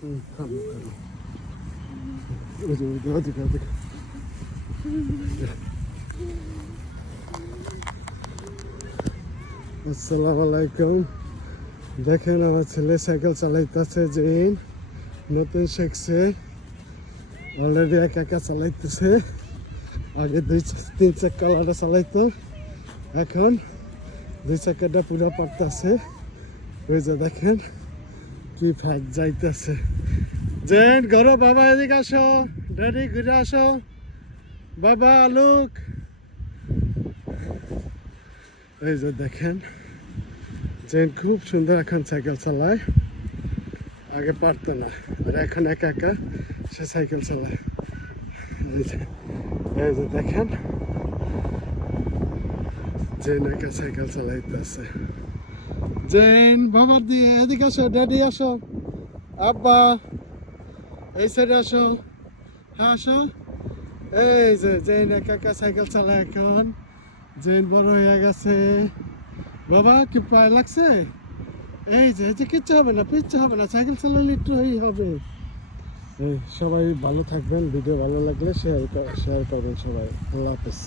আসসালামু আলাইকুম। দেখেন আমার ছেলে সাইকেল চালাইতেছে, যে নতুন শিখছে, অলরেডি একা একা চালাইতেছে। আগে 2-3 চাকাওয়ালাটা চালাইতো, এখন 2 চাকাটা পুরো পারতেছে। ওই যে দেখেন কি ফাঁক যাইতেছে। জেন ঘরে, বাবা এদিকে আসো, ড্যাডি ঘুরে আসো, বাবা লুক। এই যে দেখেন জেন খুব সুন্দর এখন সাইকেল চালায়, আগে পারতো না, আর এখন একা একা সে সাইকেল চালায়। এই যে দেখেন জেন একা সাইকেল চালাইতেছে। জেন বাবা দিয়ে এদিকে আসো, ড্যাডি আসো, আব্বা এই সাইডে আসো, হ্যাঁ আসো। এই যে জেন একা একা সাইকেল চালায় এখন। জেন বড় হয়ে গেছে। বাবা কি পায়ে লাগছে? এই যে কিচ্ছু হবে না, পিচ্ছু হবে না, সাইকেল চালালে একটু হবে। এই সবাই ভালো থাকবেন, ভিডিও ভালো লাগলে শেয়ার করবেন সবাই। আল্লাহ হাফেজ।